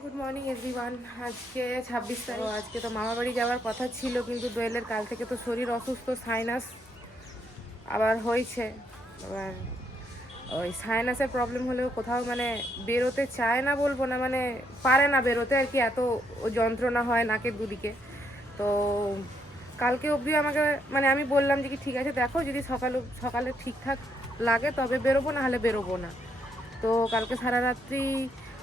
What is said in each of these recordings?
Good morning everyone. আজকে 26 তারিখ। আজকে তো মামা বাড়ি যাওয়ার কথা ছিল, কিন্তু দোয়েলের কাল থেকে তো শরীর অসুস্থ, সাইনাস আবার হয়েছে। আবার ওই সাইনাসের প্রবলেম হলেও কোথাও মানে বেরোতে চায় না, বলবো না, মানে পারে না বেরোতে আর কি, এত যন্ত্রণা হয় নাকের দুদিকে। তো কালকে অবধি আমাকে মানে আমি বললাম যে কি ঠিক আছে দেখো, যদি সকালে ঠিকঠাক লাগে তবে বেরোবো, না হলে বেরোবো না। তো কালকে সারা রাত্রি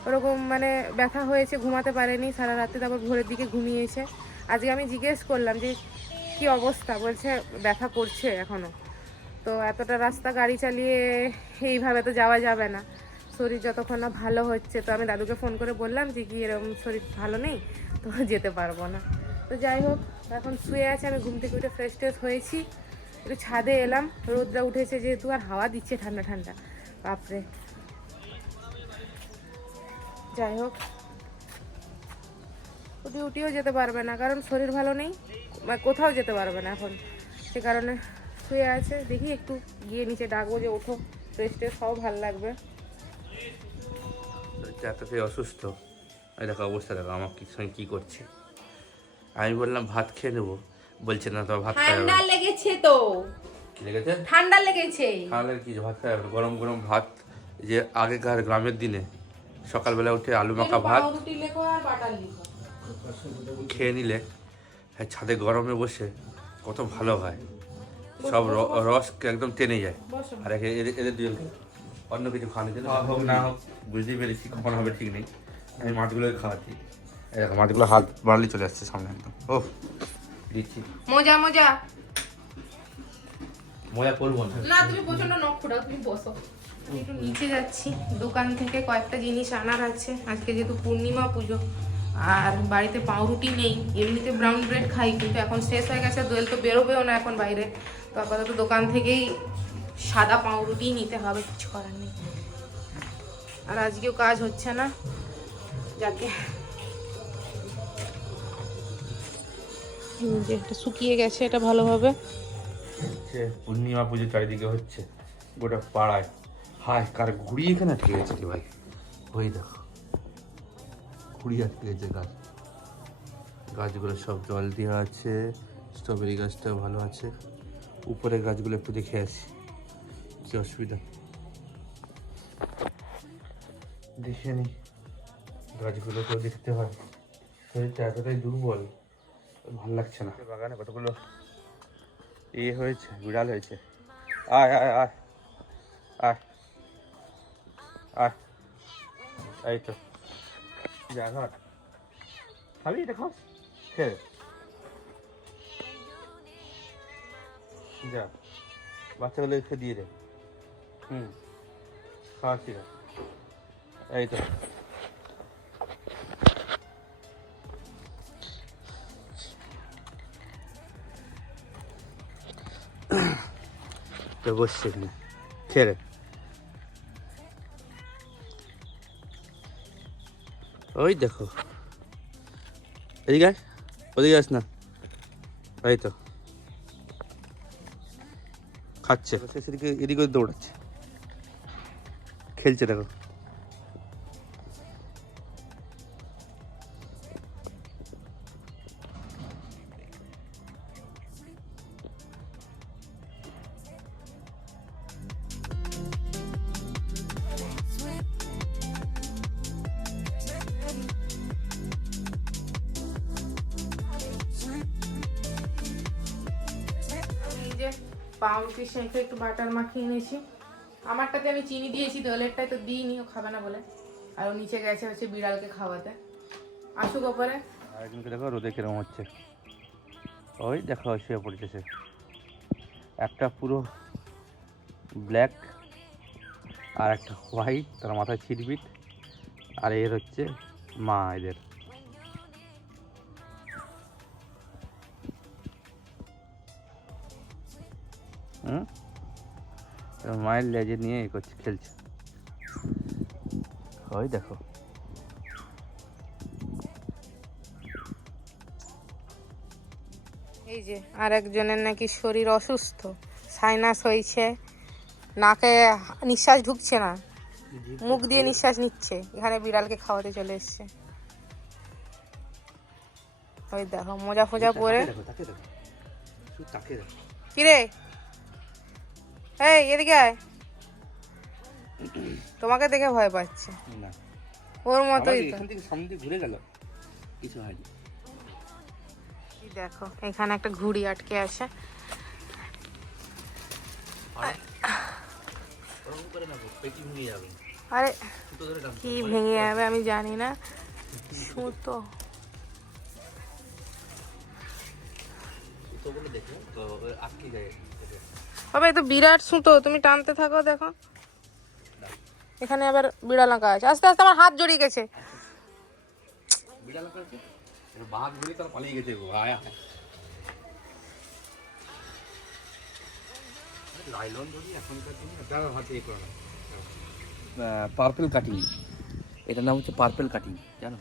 ওরকম মানে ব্যথা হয়েছে, ঘুমাতে পারেনি সারা রাত্রি, তারপর ভোরের দিকে ঘুমিয়েছে। আজকে আমি জিজ্ঞেস করলাম যে কি অবস্থা, বলছে ব্যথা করছে এখনও। তো এতটা রাস্তা গাড়ি চালিয়ে এইভাবে তো যাওয়া যাবে না, শরীর যতক্ষণ না ভালো হচ্ছে। তো আমি দাদুকে ফোন করে বললাম যে কি এরকম শরীর ভালো নেই, তো যেতে পারবো না। তো যাই হোক, এখন শুয়ে আছে, আমি ঘুম থেকে উঠে ফ্রেশ ট্রেশ হয়েছি, একটু ছাদে এলাম, রোদটা উঠেছে যেহেতু, আর হাওয়া দিচ্ছে ঠান্ডা ঠান্ডা, বাপরে। যাই হোক, উঠিও যেতে পারবে না, কারণ শরীর ভালো নেই, কোথাও যেতে পারবে না এখন, সে কারণে শুয়ে আছে। দেখি একটু গিয়ে নিচে ডাকবো যে ওঠো, ফ্রেশ ট্রেশ হও, ভালো লাগবে। এতটাই অসুস্থ, এই দেখো অবস্থা দেখো আমার সঙ্গে কী করছে। আমি বললাম ভাত খেয়ে নেবো, বলছে না তো ভাত খাওয়া যাবে ঠান্ডা না। লেগেছে তো। কি লেগেছে? ঠান্ডা লেগেছে। তাহলে কি ভাত খাওয়া যাবে না? গরম গরম ভাত, যে আগেকার গ্রামের দিনে সকালবেলা উঠে আলু মাখা ভাত খেয়ে নিলে, হ্যাঁ, ছাদে গরমে বসে কত ভালো হয়, সব রস একদম টেনে যায়। আর এদের দুজনকে অন্য কিছু খাওয়ানোর জন্য হোক না হোক বুঝতেই পেরেছি কখন হবে ঠিক নেই, আমি মাছগুলোকে খাওয়াচ্ছি। এরকম মাছগুলো হাত বাড়ালেই চলে আসছে সামনে একদম। ও দিচ্ছি মজা মজা। মজা করবো না। না তুমি প্রচন্ড নখ ফুটাও, তুমি বসো। আমি একটু নিচে যাচ্ছি, দোকান থেকে কয়েকটা জিনিস আনার আছে। আজকে যেহেতু পূর্ণিমা পুজো, আর বাড়িতে পাউরুটি নেই, এমনিতে ব্রাউন ব্রেড খাই, কিন্তু এখন শেষ হয়ে গেছে, দোয়েল তো বেরোবেও না এখন বাইরে, তো আপাতত দোকান থেকেই সাদা পাউরুটি নিতে হবে, কিছু করার নেই। আর আজকেও কাজ হচ্ছে না, যাকে যে এটা শুকিয়ে গেছে, এটা ভালোভাবে। পূর্ণিমা পুজো চারিদিকে হচ্ছে গোটা পাড়ায়। হায়, কার ঘুড়ি এখানে আটকে গেছে রে ভাই, ওই দেখো ঘুড়ি আটকে গেছে গাছগুলো সব জল দেওয়া আছে, স্ট্রবেরি গাছটাও ভালো আছে। উপরে গাছগুলো একটু দেখে আসি কি অসুবিধা, দেখে নি গাছগুলোকেও দেখতে হয়। শরীরটা এতটাই দুর্বল, ভালো লাগছে না। বাগানে কতগুলো হয়েছে, বিড়াল হয়েছে। আয় আয় আয় আয় আয়, এই তো যা ঘর খাবি, এটা খাস, খেয়ে যা, বাচ্চাগুলো খেয়ে দিয়ে দে। খাওয়াচ্ছি না, এই তো বসছে এখানে, খেয়ে রে। ওই দেখো, এদিকে আস, ওদিকে আস না, এই তো খাচ্ছে, সেদিকে এদিকে দৌড়াচ্ছে, খেলছে দেখো। পাউরুটির সাথে একটু বাটার মাখিয়ে এনেছি। আমারটাতে আমি চিনি দিয়েছি, দোলেরটাই তো দিইনি, ও খাবে না বলে। আর ও নিচে গেছে হচ্ছে বিড়ালকে খাওয়াতে, আসুক ওপরে। আরেকজনকে দেখো রোদে কিরকম হচ্ছে, ওই দেখো শুয়ে পড়েছে সে। একটা পুরো ব্ল্যাক আর একটা হোয়াইট, তার মাথায় ছিটবিট, আর এর হচ্ছে মা এদের। মায়ের লেজে নিয়ে করছে, খেলছে, ওই দেখো। এই যে আর একজনের নাকি শরীর অসুস্থ, সাইনাস হয়েছে, নাকে নিঃশ্বাস ঢুকছে না, মুখ দিয়ে নিঃশ্বাস নিচ্ছে, এখানে বিড়ালকে খাওয়াতে চলে এসছে। ওই দেখো মোজা ফোজা পরে। কিরে এই এদিকে আয়, তোমাকে দেখে ভয় পাচ্ছে। ওর মতোই তো। ঘুরে গেল, কিছু হয়নি। দেখো এখানে একটা ঘুড়ি আটকে আছে। আরে কি ভেঙে যাবে আমি জানি না। সুতো বাবা, এই তো বিরাট সুতো, তুমি টানতে থাকো। দেখো এখানে আবার বিড়াল আঁকা আছে। আস্তে আস্তে আমার হাত জড়িয়ে গেছে। পার্পেল কাটিং, এটার নাম হচ্ছে পার্পেল কাটিং, জানো?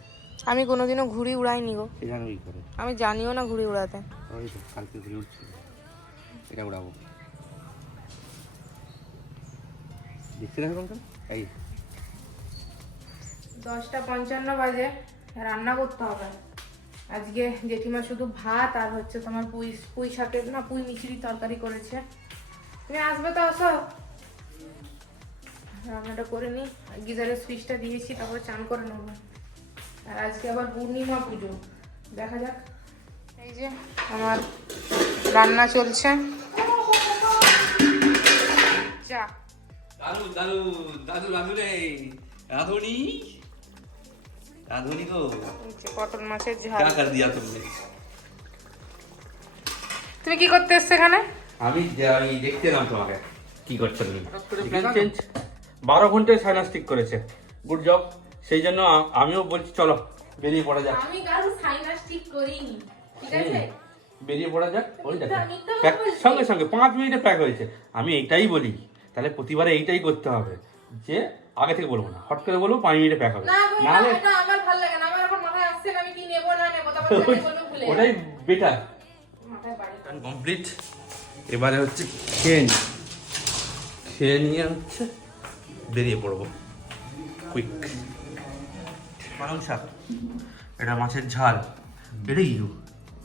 আমি কোনোদিনও ঘুড়ি উড়াইনি গো, জানো কি করে? আমি জানিও না ঘুড়ি উড়াতে। ওই তো কালকে ঘুরে উঠছি, এটা উড়াবো। দেখতে দেখো এই 10:55 বাজে, রান্না করতে হবে আজকে। জেঠিমা শুধু ভাত আর হচ্ছে তোমার পুঁই শাকের না পুঁই মিচড়ি তরকারি করেছে। তুমি আসবে তো, আসো, রান্নাটা করে নি। গিজারের সুইচটা দিয়েছি, তারপরে চান করে নেবো। আর আজকে আবার পূর্ণিমা পুজো, দেখা যাক। এই যে আমার রান্না চলছে। চা দাদু দাদু দাদু দাদু রে, রাধুনি রাধুনি গো, পটল মাছের ঝাল। क्या कर दिया तुमने? তুমি কি করতে এসছো এখানে? আমি দেখতে এলাম তোমাকে কি করছো তুমি। চেঞ্জ 12 ঘন্টায় সাইনাস ঠিক করেছে, গুড জব। সেই জন্য আমিও বলছি চলো বেরিয়ে পড়া যাক। আমি কারো সাইনাস ঠিক করিনি, ঠিক আছে? বেরিয়ে পড়া যাক। ওই দেখো প্যাক সঙ্গে সঙ্গে 5 মিনিটে প্যাক হয়েছে। আমি এইটাই বলি, তাহলে প্রতিবারে এইটাই করতে হবে যে আগে থেকে বলবো না, হট করে বলবো 5 মিনিটে প্যাক হবে। নাহলে এটা আমার ভালো লাগে না। আমার এখন মাথায় আসছে না আমি কি নেব না নেব, তারপর জানি বলবো ভুলে। ওটাই বেটার। মাথায় বাড়ি কমপ্লিট। এবারে হচ্ছে খেয়ে নিয়ে হচ্ছে বেরিয়ে পড়বো কুইক। পালং শাক, এটা মাছের ঝাল, এটা কি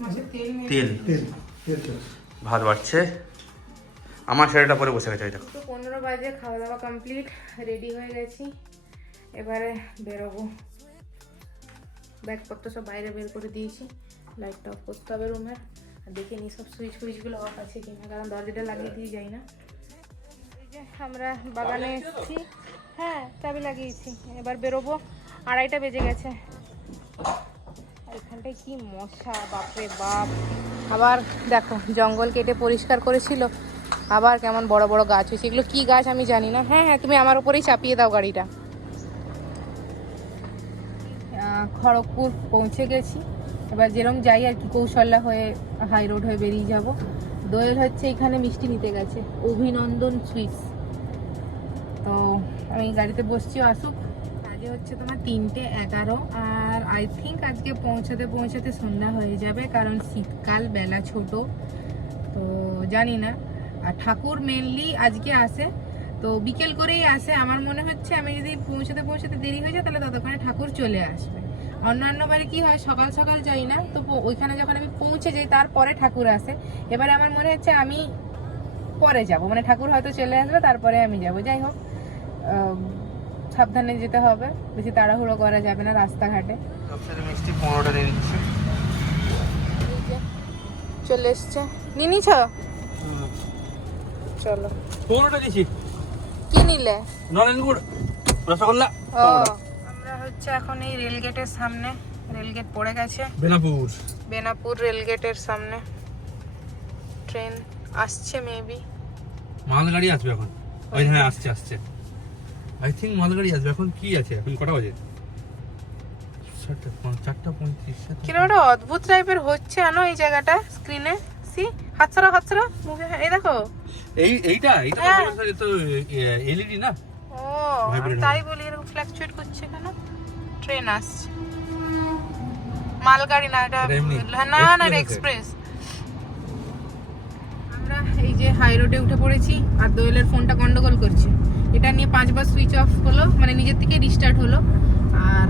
মাছের তেল, ভাত বাড়ছে। আমার শাড়িটা পরে বসে গেছে। দেখো 15 বাজে, খাওয়া দাওয়া কমপ্লিট, রেডি হয়ে গেছি। এবারে বেরোবো। ব্যাগপত্র সব বাইরে বের করে দিয়েছি। লাইটটা অফ করতে হবে রুমের। আর দেখে নিই সব সুইচগুলো অফ আছে কিনা, কারণ দরজাটা লাগিয়ে দিয়ে যাই না। এই যে আমরা বাগানে এসেছি। হ্যাঁ চাবি লাগিয়েছি। এবার বেরোবো। 2:30 বেজে গেছে। এখানটায় কি মশা, বাপরে বাপ। আবার দেখো জঙ্গল কেটে পরিষ্কার করেছিল, আবার কেমন বড় বড় গাছ হয়েছে। এগুলো কি গাছ আমি জানি না। হ্যাঁ হ্যাঁ, তুমি আমার উপরেই চাপিয়ে দাও গাড়িটা। খড়গপুর পৌঁছে গেছি। এবার যেরকম যাই আর কি, কৌশল্যা হয়ে হাই রোড হয়ে বেরিয়ে যাব। দোয়েল হচ্ছে এখানে মিষ্টি নিতে গেছে, অভিনন্দন সুইটস। তো আমি গাড়িতে বসছি, আসুক। বাজে হচ্ছে তোমার 3:11, আর আই থিঙ্ক আজকে পৌঁছাতে পৌঁছাতে সন্ধ্যা হয়ে যাবে, কারণ শীতকাল, বেলা ছোট, তো জানি না। আর ঠাকুর মেনলি আজকে আসে, তো বিকেল করেই আসে। আমার মনে হচ্ছে আমি যদি পৌঁছাতে পৌঁছাতে দেরি হয়ে যায় তাহলে ততক্ষণে ঠাকুর চলে আসবে। অন্যান্য বারে কি হয়, সকাল সকাল যাই না, তো ওইখানে যখন আমি পৌঁছে যাই তারপরে ঠাকুর আসে। এবারে আমার মনে হচ্ছে আমি পরে যাব, মানে ঠাকুর হয়তো চলে আসবে তারপরে আমি যাব। যাই হোক, সাবধানে যেতে হবে, বেশি তাড়াহুড়ো করা যাবে না রাস্তাঘাটে। মিষ্টি 15টা নিয়ে নিচ্ছে, চলে এসছে। নিয়ে নিছ? চলো। 15টা দিছি। কি নিলে? নলেন গুড়, রসগোল্লা। ও, আমরা হচ্ছে এখন এই রেলগেটের সামনে। রেলগেট পড়ে গেছে, বেনাপুর রেলগেটের সামনে। ট্রেন আসছে মেবি। মালগাড়ি আসবে এখন। ওই হ্যাঁ আসছে আসছে, আই থিঙ্ক মালগাড়ি আসবে এখন। কি আছে এখন, কটা বাজে? 4:35। কিরকম একটা অদ্ভুত টাইপের হচ্ছে জানো এই জায়গাটা। স্ক্রিনে সি হাতছাড়া মুখে, এই দেখো। এইটা হ্যাঁ। তো এলইডি না? ও তাই বলি, এরকম ফ্ল্যাকচুয়েট করছে কেন? ট্রেন আসছে, মালগাড়ি না এটা, না না এক্সপ্রেস। আমরা এই যে হাই রোডে উঠে পড়েছি, আর দোয়েলের ফোনটা গন্ডগোল করছে। এটা নিয়ে 5 বার সুইচ অফ হলো, মানে নিজের থেকে রিস্টার্ট হলো। আর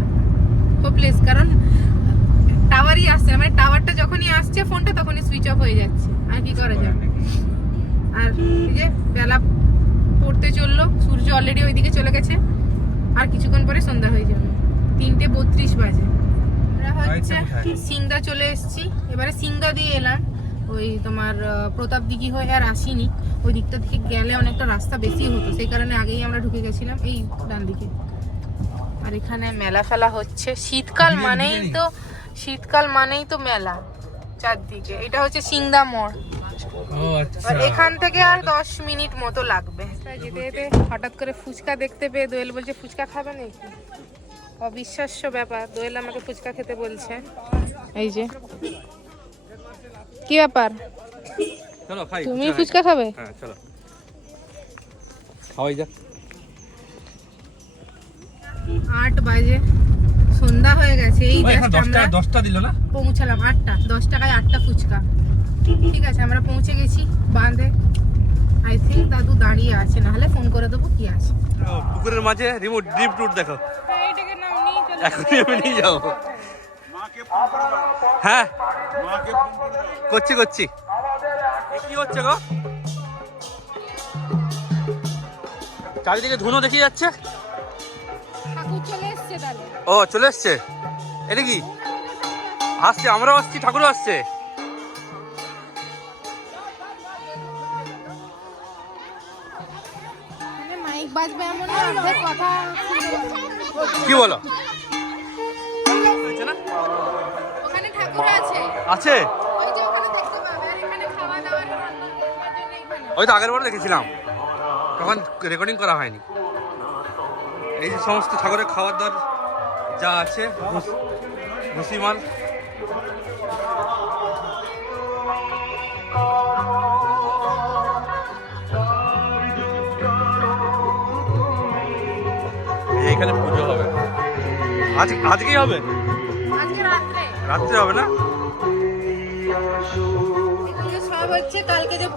হোপলেস, কারণ টাওয়ারই আসছে না, মানে টাওয়ারটা যখনই আসছে ফোনটা তখনই সুইচ অফ হয়ে যাচ্ছে। আর কি করা যায়। আর এই যে বেলা পড়তে চললো, সূর্য অলরেডি ওইদিকে চলে গেছে, আর কিছুক্ষণ পরে সন্ধ্যা হয়ে যাবে। 3:32 বাজে। আমরা হচ্ছে সিংদা চলে এসেছি। এবারে সিংদা দিয়ে এলাম, ওই তোমার প্রতাপ দিঘি হয়ে আর আসিনি। ওই দিকটা থেকে গেলে অনেকটা রাস্তা বেশি হতো, সেই কারণে আগেই আমরা ঢুকে গেছিলাম এই ডান দিকে। আর এখানে মেলা ফেলা হচ্ছে, শীতকাল মানেই তো মেলা চারদিকে। এটা হচ্ছে সিংদা মোড়। আর এখান থেকে আর 10 মিনিট মতো লাগবে। যেতে যেতে হঠাৎ করে ফুচকা দেখতে পেয়ে দোয়েল বলছে ফুচকা খাবে নাকি। অবিশ্বাস্য ব্যাপার, দোয়েল আমাকে ফুচকা খেতে বলছে। এই যে কি ব্যাপার, চলো খাই। তুমি ফুচকা খাবে? হ্যাঁ চলো খাওয়াই যাক। 8 বাজে, সন্ধ্যা হয়ে গেছে। এই জাস্ট আমরা 10টা দিল না, পৌঁছালাম 8টা। 10 টাকায় 8টা ফুচকা। ঠিক আছে, আমরা পৌঁছে গেছি বাঁধে। আই থিঙ্ক দাদু দাঁড়িয়ে আছে, না হলে ফোন করে দেবো। কি আছে পুকুরের মাঝে রিমোট ড্রিপ টুর দেখো। এইটাকে নাম নিয়ে চলে এখনই আমি নিয়ে যাবো। হ্যাঁ করছি। কি হচ্ছে গো? চারিদিকে ধুনো দেখি যাচ্ছে। ঠাকুর চলে এসছে তাহলে। ও চলে এসছে, এটা কি আসছে? আমরাও আসছি, ঠাকুরও আসছে। মাইক বাজবে এমন না, অর্ধেক কথা কি বলো? ওখানে ঠাকুর আছে, আছে ওই যে ওখানে দেখতে পাবে। আর এখানে খাওয়া দাওয়া রান্না করার জন্য এখানে। ওই তো আগের বার দেখেছিলাম, তখন রেকর্ডিং করা হয়নি। এই যে সমস্ত ঠাকুরের খাবার দাবার যা আছে, ভুসিমাল। এইখানে পুজো হবে আজকেই হবে, আজকে রাত্রে হবে না? এগুলো সব হচ্ছে কালকে যে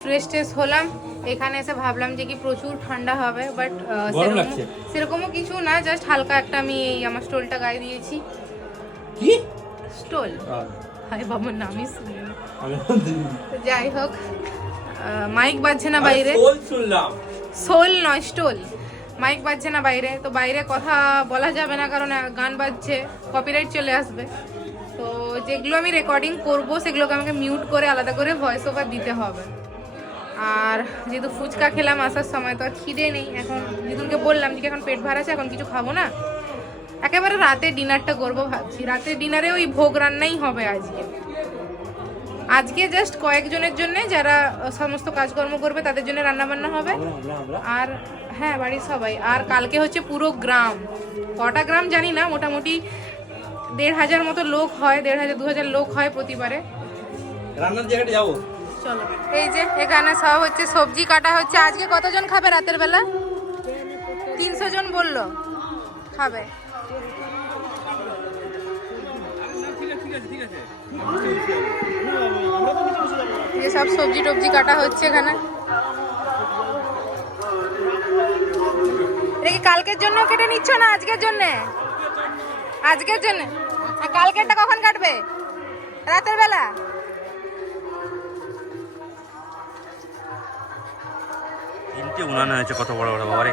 ফ্রেশ ট্রেশ হলাম। এখানে এসে ভাবলাম যে কি প্রচুর ঠান্ডা হবে, বাট সেরকমও কিছু না, জাস্ট হালকা একটা আমি এই আমার স্টোলটা গায়ে দিয়েছি। কি স্টোল? হায় বাবার নামই শুনি। যাই হোক, মাইক বাজছে না বাইরে। সোল নয়, স্টোল। মাইক বাজছে না বাইরে, তো বাইরে কথা বলা যাবে না, কারণ গান বাজছে, কপিরাইট চলে আসবে। তো যেগুলো আমি রেকর্ডিং করব সেগুলোকে আমাকে মিউট করে আলাদা করে ভয়েস ওভার দিতে হবে। আর যেহেতু ফুচকা খেলাম আসার সময়, তো আর খিদে নেই এখন। দিদুনকে বললাম যে এখন পেট ভরা আছে, এখন কিছু খাবো না, একেবারে রাতে ডিনারটা করবো ভাবছি। রাতে ডিনারে ওই ভোগ রান্নাই হবে আজকে জাস্ট কয়েকজনের জন্য, যারা সমস্ত কাজকর্ম করবে তাদের জন্য রান্না বান্না হবে। আর হ্যাঁ, বাড়ির সবাই। আর কালকে হচ্ছে পুরো গ্রাম, কটা গ্রাম জানি না, মোটামুটি 1,500 মতো লোক হয়, 1,500-2,000 লোক হয় প্রতিবারে। রান্নার জায়গাটা যাবো, চলো। এই যে এখানে সব হচ্ছে, সবজি কাটা হচ্ছে। আজকে কতজন খাবে রাতের বেলা? 300 জন বললো খাবে। ये सब सब्जी टब्जी काटा হচ্ছে এখানে। এটা কি কালকের জন্য কেটে নিচ্ছ না আজকের জন্য? আজকের জন্য। আর কালকেরটা কখন কাটবে? রাতের বেলা? তিনটে উনানে হয়েছে, কত বড় বড় বাবারে।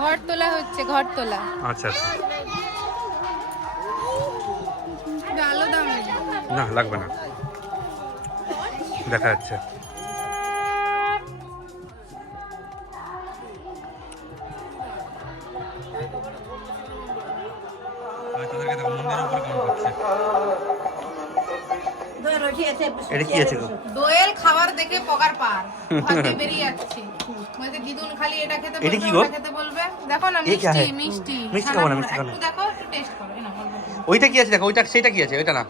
ঘর তোলা হচ্ছে, ঘর তোলা। আচ্ছা আচ্ছা, আলো দাম নেই। না লাগবে না, দেখা যাচ্ছে। এটা কি আছে গো? দোয়েল খাবার দেখে পকার পার ভাতে বেরিয়ে যাচ্ছে। মানে দিদুন খালি এটা খেতে বলবে, এটা কি গো? ওটা খেতে বলবে। দেখো না এ क्या মিষ্টি है? মিষ্টি মিষ্টি খাবো না, মিষ্টি খাবো না। একটু দেখো, একটু টেস্ট করো। এই নাও, বলবো। ওইটা কি আছে দেখো, ওইটা সেটা কি আছে, ওইটা না।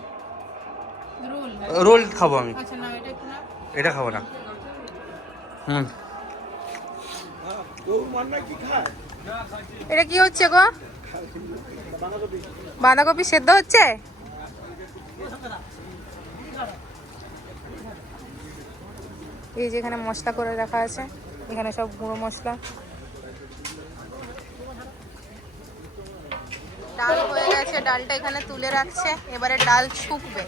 রোল। রোল খাবো আমি, আচ্ছা না, এটা একটু না। এটা খাবো না। হুম, এটা কি হচ্ছে গো? বাঁধাকপি সেদ্ধ হচ্ছে। এই যে এখানে মশলা করে রাখা আছে, এখানে সব গুঁড়ো মশলা। ডাল হয়ে গেছে, ডালটা এখানে তুলে রাখছে, এবারে ডাল শুকবে।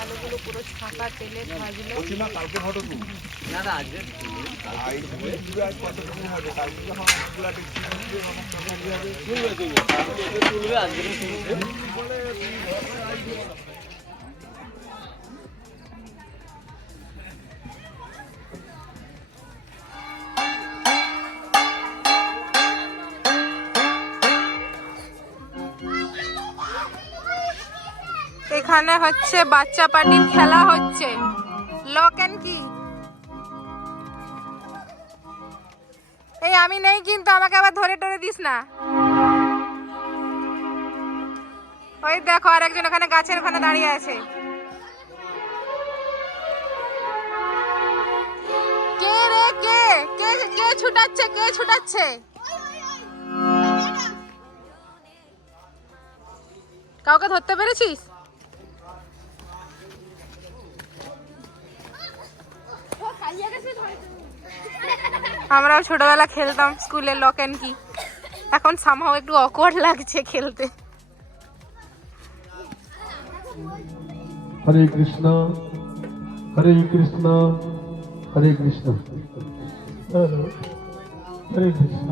আলুগুলো পুরো ছাঁকা তেলে ভাজলো। এখানে হচ্ছে বাচ্চা পার্টির খেলা হচ্ছে, লক এন্ড কি। এই আমি নেই কিন্তু, আমাকে আবার ধরে টরে দিস না। ওই দেখো আর একজন ওখানে গাছের ওখানে দাঁড়িয়ে আছে। কে রে কে কে কে ছুটাচ্ছে, কে ছুটাচ্ছে? কাউকে ধরতে পেরেছিস? আমরাও ছোটবেলা খেলতাম স্কুলে লক এন্ড কি, এখন সামহাও একটু অকওয়ার্ড লাগছে খেলতে। হরে কৃষ্ণ হরে কৃষ্ণ হরে কৃষ্ণ হরে কৃষ্ণ।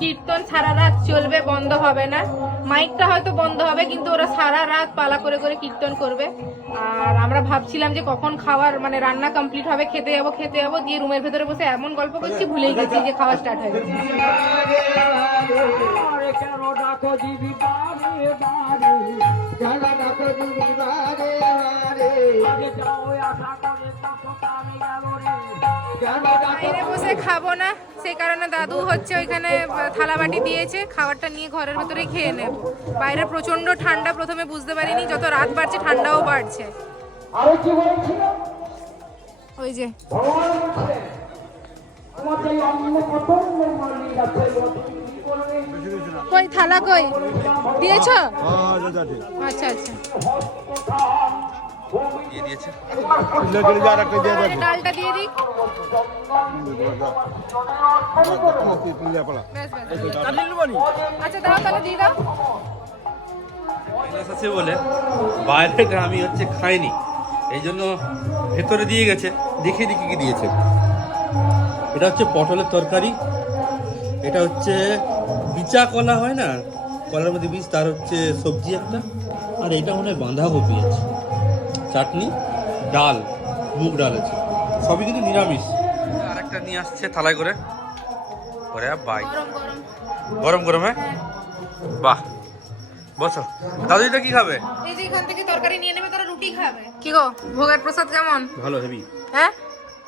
কীর্তন সারা রাত চলবে, বন্ধ হবে না। মাইকটা হয়তো বন্ধ হবে, কিন্তু ওরা সারা রাত পালা করে করে কীর্তন করবে। আর আমরা ভাবছিলাম যে কখন খাওয়ার মানে রান্না কমপ্লিট হবে, খেতে যাবো দিয়ে রুমের ভেতরে বসে এমন গল্প করছি ভুলেই গেছি যে খাওয়া স্টার্ট হয়ে গেছে। বাইরে বসে খাবো না, সেই কারণে দাদু হচ্ছে ওইখানে থালা বাটি দিয়েছে, খাবারটা নিয়ে ঘরের ভেতরে খেয়ে নেব। বাইরে প্রচন্ড ঠান্ডা, প্রথমে বুঝতে পারিনি, যত রাত বাড়ছে ঠান্ডাও বাড়ছে। ওই যে কই থালা কই দিয়েছ? আচ্ছা আচ্ছা, দিয়ে দিয়েছে। ডালটা দিয়ে দিই। আচ্ছা দাও, তাহলে দিয়ে দাও। মাইনাস আছে বলে বাইরেটা আমি হচ্ছে খাইনি, এই জন্য ভেতরে দিয়ে গেছে। দেখে দেখি কি দিয়েছে। এটা হচ্ছে পটলের তরকারি, এটা হচ্ছে বিচা কলা হয় না, কলার মধ্যে বীজ, তার হচ্ছে সবজি একটা, আর এটা মনে হয় বাঁধাকপি আছে, চাটনি, ডাল, মুগ ডাল আছে, সবই কিন্তু নিরামিষ। আর একটা নিয়ে আসছে থালায় করে করে বাই, গরম গরম। গরম গরম। হ্যাঁ বাহ, বসো। দাদু এটা কি খাবে? এই যে এখান থেকে তরকারি নিয়ে নেবে, তারা রুটি খাবে। কি গো, ভোগের প্রসাদ কেমন? ভালো, হেভি। হ্যাঁ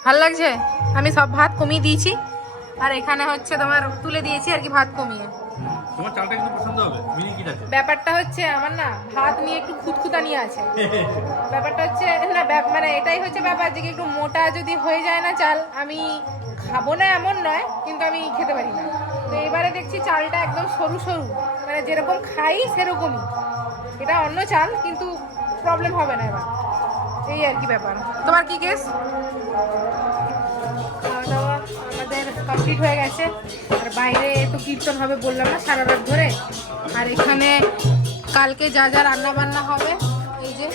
ভালো লাগছে। আমি সব ভাত কমিয়ে দিয়েছি, আর এখানে হচ্ছে তোমার তুলে দিয়েছি আর কি ভাত কমিয়ে। তোমার চালটা কিন্তু পছন্দ হবে, মিনি কি আছে? ব্যাপারটা হচ্ছে আমার না ভাত নিয়ে একটু খুঁতখুতানি আছে। ব্যাপারটা হচ্ছে না মানে এটাই হচ্ছে ব্যাপার যে একটু মোটা যদি হয়ে যায় না চাল, আমি খাবো না এমন নয়, কিন্তু আমি খেতে পারি না। তো এবারে দেখছি চালটা একদম সরু সরু, মানে যেরকম খাই সেরকমই। এটা অন্য চাল, কিন্তু প্রবলেম হবে না এবার, এই আর কি ব্যাপার। তোমার কি কেস? খাওয়া দাওয়া আমাদের কমপ্লিট হয়ে গেছে। আর বাইরে তো কীর্তন হবে বললাম না সারা রাত ধরে। আর এখানে কালকে যা যা রান্না বান্না হবে, এই যে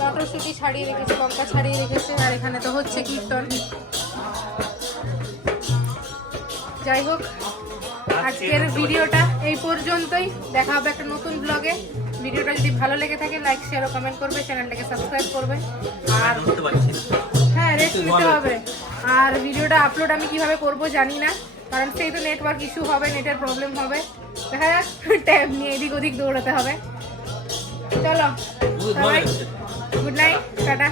মটরশুঁটি ছাড়িয়ে রেখেছে, লঙ্কা ছাড়িয়ে রেখেছে, আর এখানে তো হচ্ছে কীর্তন। যাই হোক, আজকের ভিডিওটা এই পর্যন্তই। দেখা হবে একটা নতুন ব্লগে। ভিডিওটা যদি ভালো লেগে থাকে লাইক শেয়ার ও কমেন্ট করবে, চ্যানেলটাকে সাবস্ক্রাইব করবে। আর হ্যাঁ, রেস্ট নিতে হবে। আর ভিডিওটা আপলোড আমি কিভাবে করব জানি না, কারণ সেই তো নেটওয়ার্ক ইস্যু হবে, নেটের প্রবলেম হবে। দেখা যাক, ট্যাব নিয়ে এদিক ওদিক দৌড়াতে হবে। চলো, গুড নাইট, টাটা।